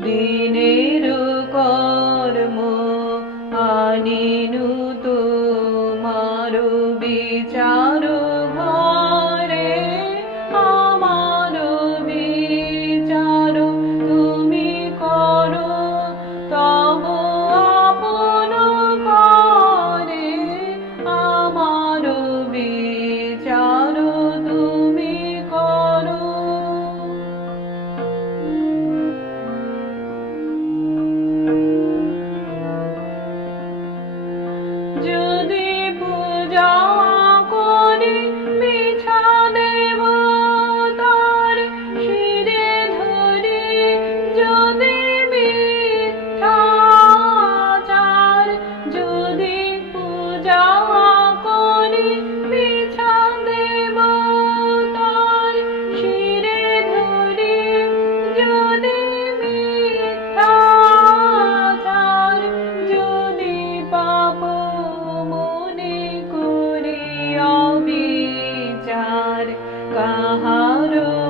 দিনের কর্ম আনিনু তোমার বিচার কাহারো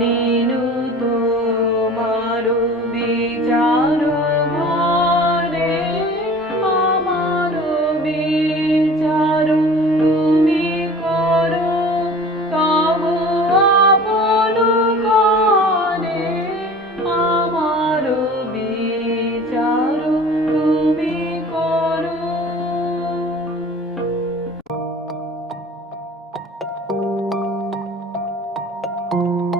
ظالمين